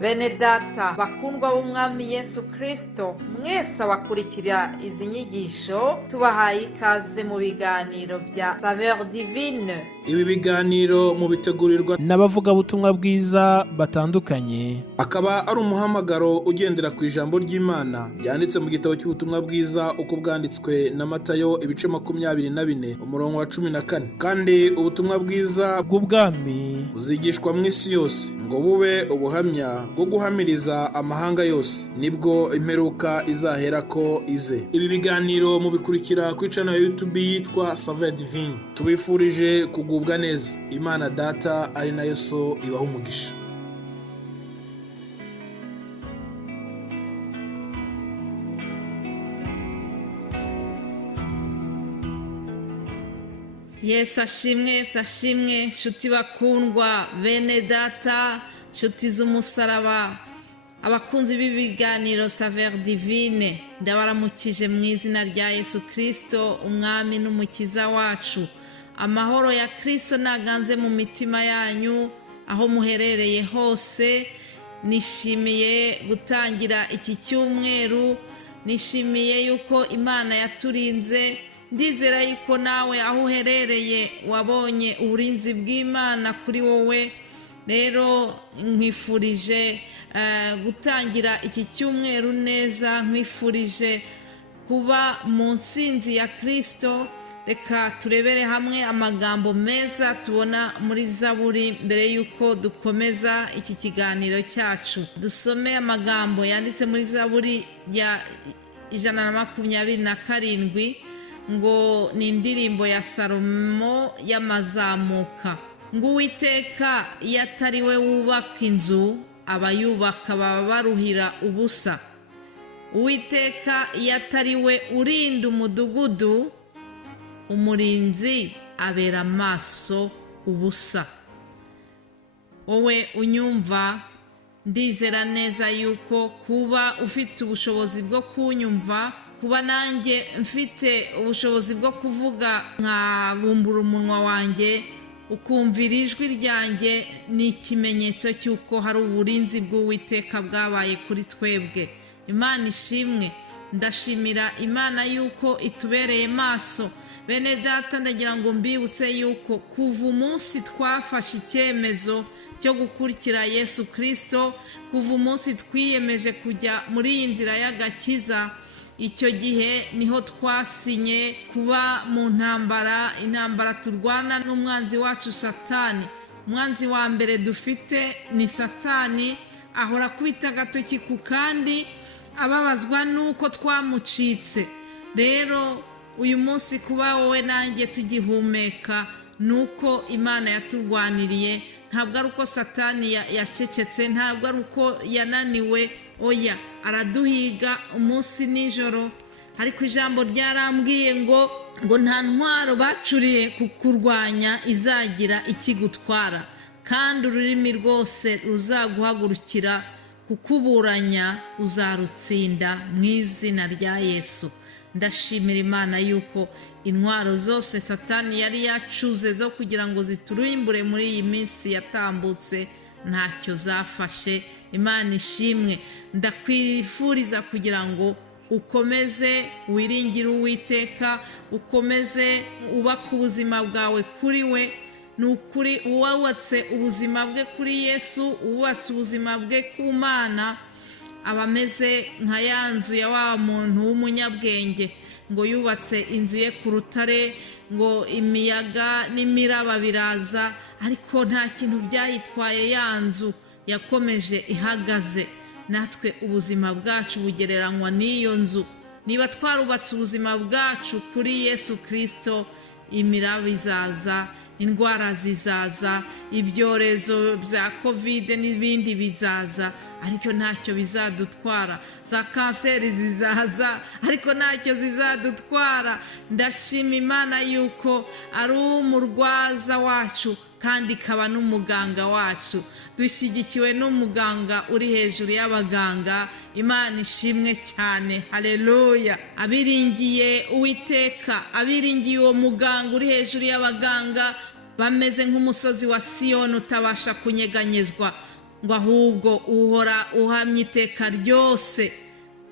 Bene data bakundwa b'umwami Yesu Kristo, mwese abakurikira izi nyigisho tubahaye ikaze mu biganiro bya Saveur Divine. Ibi biganiro mu bitegurirwa n'abavugabutumwa bwiza batandukanye, akaba ari umuhamagaro ugendera ku ijambo ry'Imana byanditse mu gitabo cy'ubutumwa bwiza uko bwanditswe na Matayo ibice 24 umurongo wa 14. Kandi ubutumwa bwiza bw'ubwami buzigishwa mu isi yose ngo bube ubuhamya bwo guhamiriza amahanga yose, nibwo imperuka izahera ko ize. Ibi biganiro mubikurikira ku channel ya YouTube yitwa Saveur Divine. Tubifurije kugubwa neza. Imana Data ari nayo So ibaha umugisha. Yesu ashimwe nshuti bakundwa bene data, nshuti z'umusaraba, abakunzi b'ibiganiro Saveur Divine, ndabaramukije mu izina rya Yesu Kristo umwami n'umukiza wacu. Amahoro ya Kristo naganze mu mitima yanyu aho muherereye hose. Nishimiye gutangira iki cyumweru, nishimiye yuko Imana yaturinze. Ndizera yuko nawe aho uherereye wabonye uburinzi bw'Imana kuri wowe. Rero nkwifurije gutangira iki cyumweru neza, nkwifurije kuba mu nsinzi ya Kristo. Reka turebere hamwe amagambo meza tubona muri Zaburi mbere yuko dukomeza iki kiganiro cyacu. Dusome amagambo yanditse muri Zaburi ya 127 ngo ni indirimbo ya Salomo y'amazamuka. Ngo Uwiteka iyo atari we wubaka inzu, abayubaka baba baruhira ubusa. Uwiteka iyo atari we urinda umudugudu, umurinzi abera amaso ubusa. Wowe unyumva, ndizera neza yuko kuba ufite ubushobozi bwo kunyumva, kuba nanjye mfite ubushobozi bwo kuvuga nkabumbura umunwa wanjye ukumvira ijwi ryanjye, ni ikimenyetso cy'uko hari uburinzi bw'Uwiteka bwabaye kuri twebwe. Imana ishimwe. Ndashimira Imana yuko itubereye maso. Bene data, ndagira ngo mbibutse yuko kuva umunsi twafashe icyemezo cyo gukurikira Yesu Kristo, kuva umunsi twiyemeje kujya muri iyi nzira y'agakiza, icyo gihe niho twasinye kuba mu intambara turwana n'umwanzi wacu Satani. Umwanzi wa mbere dufite ni Satani, ahora kubita agatoki ku kandi, ababazwa nuko twamucitse. Rero uyu munsi kuba wowe nanjye tugihumeka nuko Imana yaturwaniriye. Ntabwo ari uko Satani yacecetse, ntabwo ari uko yananiwe, oya, araduhiga umunsi nijoro. Ariko ijambo ryarambwiye ngo nta ntwaro bacuriye kukurwanya izagira ikigutwara, kandi ururimi rwose ruzaguhagurukira kukuburanya uzarutsinda mu izina rya Yesu. Ndashimira Imana yuko intwaro zose Satani yari yacuze zo kugira ngo ziturimbure muri iyi minsi yatambutse ntacyo zafashe. Imana ishimwe. Ndakwifuriza kugira ngo ukomeze wiringire Uwiteka, ukomeze ubaka ubuzima bwawe kuri we. Ni ukuri uwubatse ubuzima bwe kuri Yesu, uwubatse ubuzima bwe ku Mana, aba ameze nka ya nzu ya wa muntu w'umunyabwenge ngo yubatse inzu ye ku rutare, ngo imiyaga n'imiraba biraza ariko nta kintu byayitwaye, ya nzu yakomeje ihagaze. Natwe ubuzima bwacu bugereranywa n'iyo nzu. Niba twarubatse ubuzima bwacu kuri Yesu Kristo, imiraba izaza, indwara zizaza, ibyorezo bya COVID n'ibindi bizaza, ariko ntacyo bizadutwara. Za kanseri zizaza ariko ntacyo zizadutwara. Ndashima Imana yuko ari umurwaza wacu kandi ikaba n'umuganga wacu. Dushyigikiwe n'umuganga uri hejuru y'abaganga. Imana ishimwe cyane. Haleluya. Abiringiye Uwiteka, abiringiye uwo muganga uri hejuru y'abaganga, bameze nk'umusozi wa Siyoni utabasha kunyeganyezwa. ngo ahubwo uhora uhamya iteka ryose.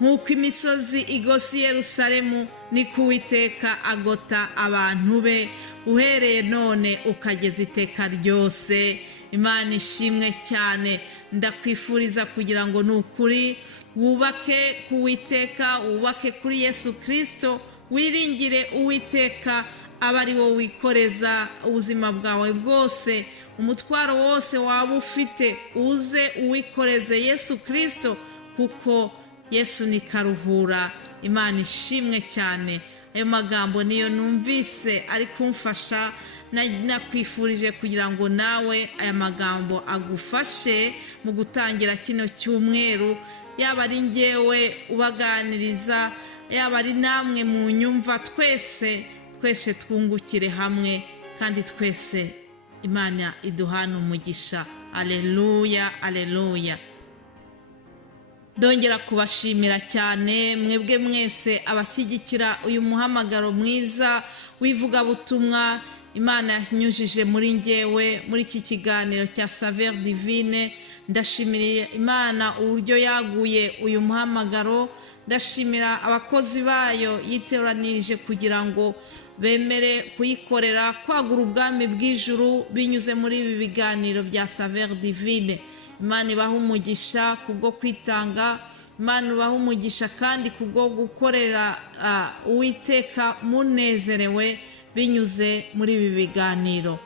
Nk'uko imisozi igose i Yerusalemu, niko Uwiteka agota abantu be uhereye none ukageza iteka ryose. Imana ishimwe cyane. Ndakwifuriza kugira ngo ni ukuri wubake ku Uwiteka, wubake kuri Yesu Kristo, wiringire Uwiteka, aba ari wowe wikoreza ubuzima bwawe bwose. Umutwaro wose waba ufite uze uwikoreze Yesu Kristo, kuko Yesu ni karuhura. Imana ishimwe cyane. Ayo magambo niyo numvise ari kumfasha. Nakwifurije kugira ngo nawe aya magambo agufashe mu gutangira kino cyumweru, yaba ari njyewe ubaganiriza, yaba ari namwe mu nyumva, twese twungukire hamwe, kandi twese Imana iduhana umugisha. Aleluya, aleluya. Ndongera kubashimira cyane mwebwe mwese abashyigikira uyu muhamagaro mwiza w'ivugabutumwa Imana yanyujije muri njyewe muri iki kiganiro cya Saveur Divine. Ndashimira Imana uburyo yaguye uyu muhamagaro. Ndashimira abakozi bayo yiteranirije kugira ngo bemere kuyikorera, kwagura ubwami bw'ijuru binyuze muri ibi biganiro bya Saveur Divine. Imana ibaha umugisha kubwo kwitanga. Imana ibaha umugisha kandi kubwo gukorera Uwiteka munezerewe binyuze muri ibi biganiro.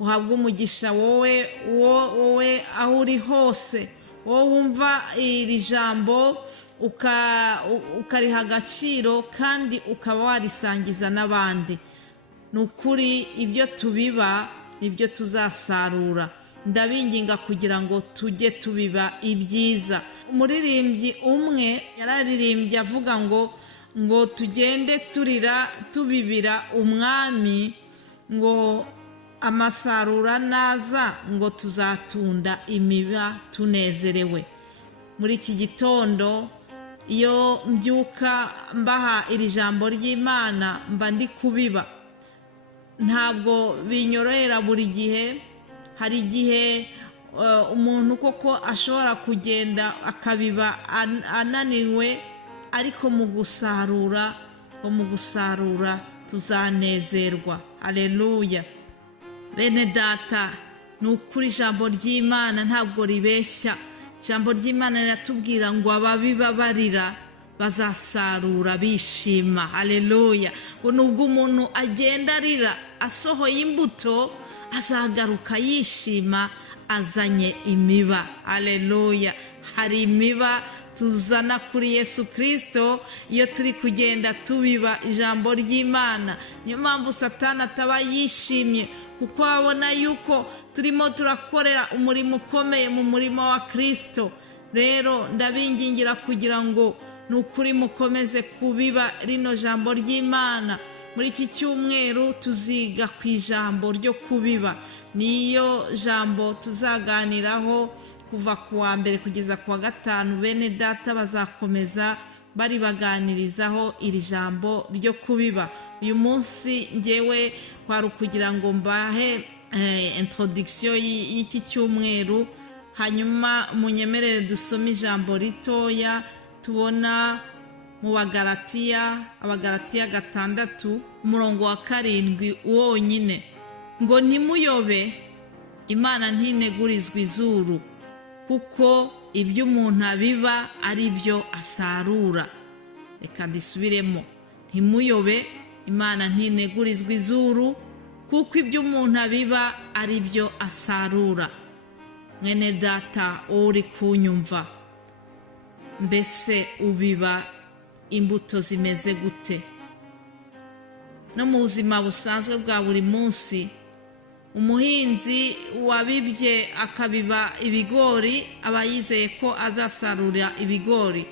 Uhabwe umugisha wowe aho uri hose, wowe wumva iri jambo ukariha agaciro kandi ukaba warisangiza n'abandi. Ni ukuri ibyo tubiba nibyo tuzasarura. Ndabinginga kugira ngo tujye tubiba ibyiza. Umuririmbyi umwe yararirimbye avuga ngo tugende turira tubibira umwami, ngo amasarura naza ngo tuzatunda imiba tunezerewe. Muri iki gitondo iyo mbyuka mbaha iri jambo ry'Imana mba ndi kubiba. Ntabwo binyorohera buri gihe. Hari igihe umuntu koko ashobora kugenda akabiba ananiwe, ariko mu gusarura tuzanezerwa. Aleluya. Bene data, ni ukuri ijambo ry'Imana ntabwo ribeshya. Ijambo ry'Imana riratubwira ngo ababiba barira bazasarura bishima. Aleluya. Ngo nubwo umuntu agenda arira asohoye imbuto, azagaruka yishima azanye imiba. Aleluya. Hari imiba tuzana kuri Yesu Kristo iyo turi kugenda tubiba ijambo ry'Imana. Niyo mpamvu Satani ataba yishimye, kuko abona yuko turimo turakorera umurimo ukomeye mu murimo wa Kristo. Rero ndabingingira kugira ngo ni ukuri mukomeze kubiba rino jambo ry'Imana. Muri iki cyumweru tuziga ku ijambo ryo kubiba. Niyo jambo tuzaganiraho kuva ku wa mbere kugeza ku wa gatanu. Bene data bazakomeza bari baganirizaho iri jambo ryo kubiba. Uyu munsi njyewe kwari kugira ngo mbahe introduction y'iki cyumweru, hanyuma munyemerere dusome ijambo ritoya tubona mu Bagalatiya 6 umurongo wa 7 wonyine. Ngo ntimuyobe, Imana ntinegurizwa izuru, kuko ibyo umuntu abiba ari byo asarura. Reka ndisubiremo. Ntimuyobe, Imana ntinegurizwa izuru, kuko ibyo umuntu abiba ari byo asarura. Mwene data uri kunyumva, mbese ubiba imbuto zimeze gute? No mu buzima busanzwe bwa buri munsi, umuhinzi wabibye akabiba ibigori aba yizeye ko azasarura ibigori.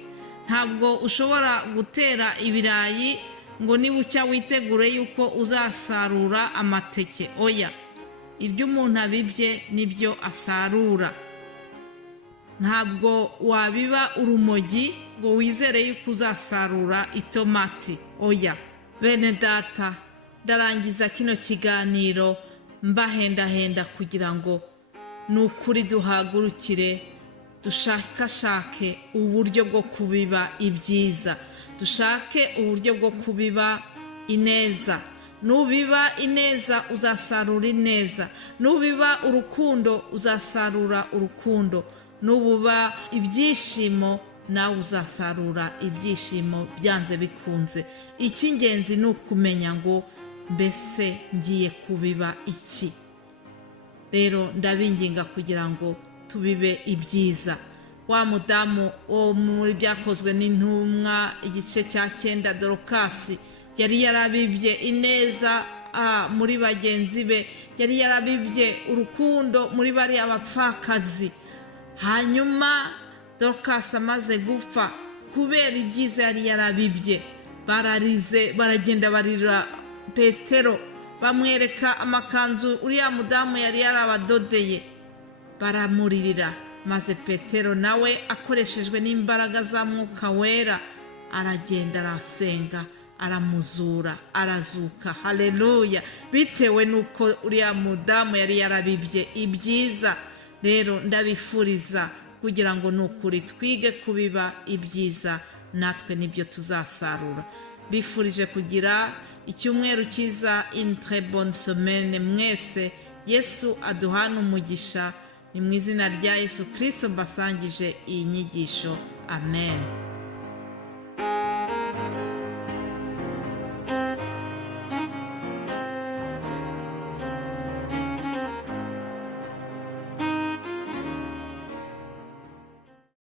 Ntabwo ushobora gutera ibirayi ngo nibucya witegure yuko uzasarura amateke. Oya, ibyo umuntu abibye nibyo asarura. Ntabwo wabiba urumogi ngo wizere yuko uzasarura itomati. Oya. Bene data, ndarangiza kino kiganiro mbahendahenda kugira ngo ni ukuri duhagurukire dushakashake uburyo bwo kubiba ibyiza, dushake uburyo bwo kubiba ineza. Nubiba ineza uzasarura ineza, nubiba urukundo uzasarura urukundo, nububa ibyishimo nawe uzasarura ibyishimo byanze bikunze. Icy'ingenzi ni ukumenya ngo mbese ngiye kubiba iki. Rero ndabinginga kugira ngo tubibe ibyiza. Wa mudamu wo muri Byakozwe n'Intumwa igice cya 9, Dorokasi, yari yarabibye ineza muri bagenzi be, yari yarabibye urukundo muri bari abapfakazi. Hanyuma Dorokasi amaze gupfa kubera ibyiza yari yarabibye, bararize, baragenda barira Petero, bamwereka amakanzu uriya mudamu yari yarabadodeye, baramuririra. Maze Petero nawe akoreshejwe n'imbaraga za Mwuka Wera aragenda arasenga, aramuzura, arazuka. Haleluya! Bitewe nuko uriya mudamu yari yarabibye ibyiza. Rero ndabifuriza kugira ngo nukuri twige kubiba ibyiza, natwe nibyo tuzasarura. Bifurije kugira icyumweru cyiza, une très bonne semaine mwese. Yesu aduhana umugisha. Ni mu izina rya Yesu Kristo mbasangije iyi nyigisho. Amen.